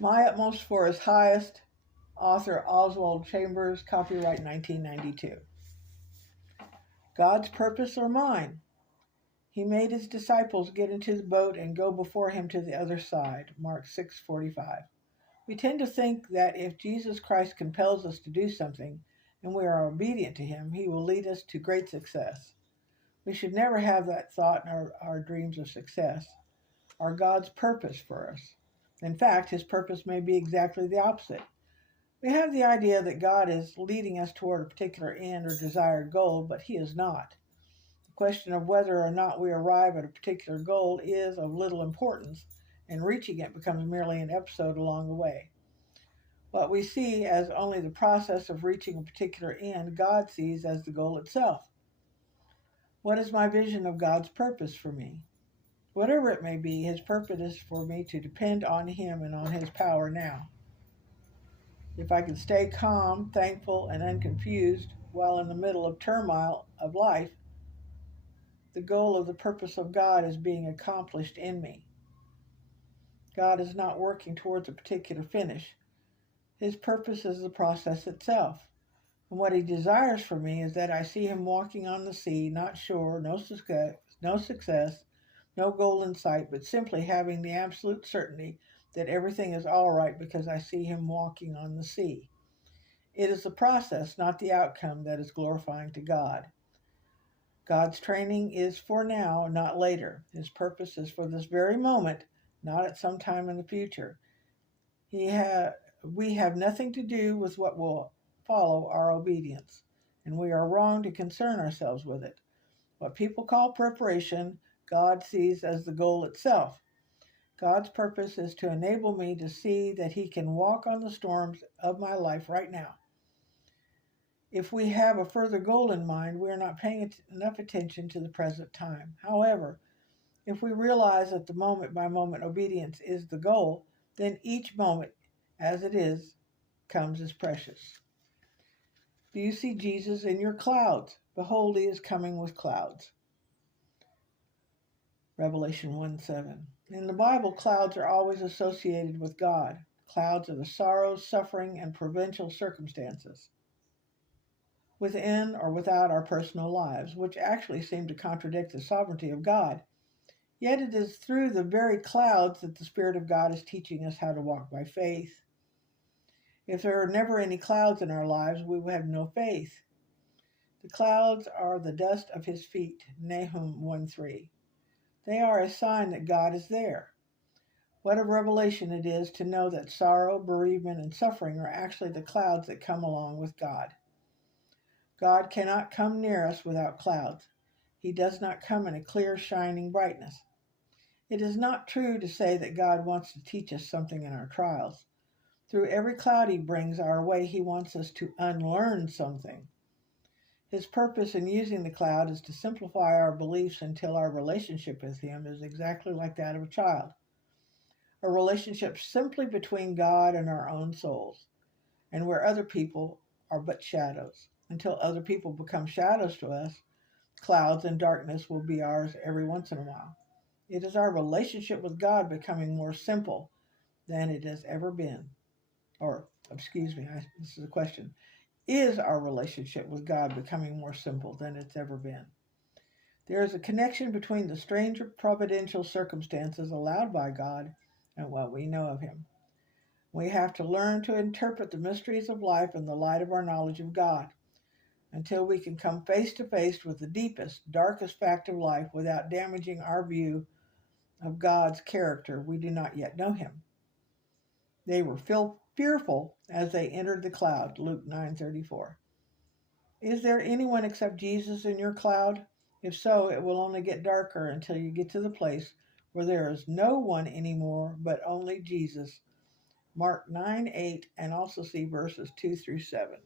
My Utmost for His Highest, author Oswald Chambers, copyright 1992. God's purpose or mine? He made his disciples get into the boat and go before him to the other side. Mark 6:45. We tend to think that if Jesus Christ compels us to do something and we are obedient to him, he will lead us to great success. We should never have that thought in our dreams of success or God's purpose for us. In fact, his purpose may be exactly the opposite. We have the idea that God is leading us toward a particular end or desired goal, but he is not. The question of whether or not we arrive at a particular goal is of little importance, and reaching it becomes merely an episode along the way. What we see as only the process of reaching a particular end, God sees as the goal itself. What is my vision of God's purpose for me? Whatever it may be, his purpose is for me to depend on him and on his power now. If I can stay calm, thankful, and unconfused while in the middle of turmoil of life, the goal of the purpose of God is being accomplished in me. God is not working towards a particular finish. His purpose is the process itself. And what he desires for me is that I see him walking on the sea, not sure, no success, no goal in sight, but simply having the absolute certainty that everything is all right because I see him walking on the sea. It is the process, not the outcome, that is glorifying to God. God's training is for now, not later. His purpose is for this very moment, not at some time in the future. We have nothing to do with what will follow our obedience, and we are wrong to concern ourselves with it. What people call preparation, God sees as the goal itself. God's purpose is to enable me to see that he can walk on the storms of my life right now. If we have a further goal in mind, we are not paying enough attention to the present time. However, if we realize that the moment-by-moment obedience is the goal, then each moment, as it is, comes as precious. Do you see Jesus in your clouds? Behold, he is coming with clouds. Revelation 1:7. In the Bible, clouds are always associated with God. Clouds are the sorrows, suffering, and providential circumstances within or without our personal lives, which actually seem to contradict the sovereignty of God. Yet it is through the very clouds that the Spirit of God is teaching us how to walk by faith. If there are never any clouds in our lives, we will have no faith. The clouds are the dust of his feet, Nahum 1:3. They are a sign that God is there. What a revelation it is to know that sorrow, bereavement, and suffering are actually the clouds that come along with God. God cannot come near us without clouds. He does not come in a clear, shining brightness. It is not true to say that God wants to teach us something in our trials. Through every cloud he brings our way, he wants us to unlearn something. His purpose in using the cloud is to simplify our beliefs until our relationship with him is exactly like that of a child. A relationship simply between God and our own souls, and where other people are but shadows. Until other people become shadows to us, clouds and darkness will be ours every once in a while. It is our relationship with God becoming more simple than it has ever been. This is a question. Is our relationship with God becoming more simple than it's ever been? There is a connection between the strange providential circumstances allowed by God and what we know of him. We have to learn to interpret the mysteries of life in the light of our knowledge of God. Until we can come face to face with the deepest, darkest fact of life without damaging our view of God's character, we do not yet know him. They were fearful as they entered the cloud, Luke 9:34. Is there anyone except Jesus in your cloud? If so, it will only get darker until you get to the place where there is no one anymore but only Jesus. Mark 9:8, and also see verses 2 through 7.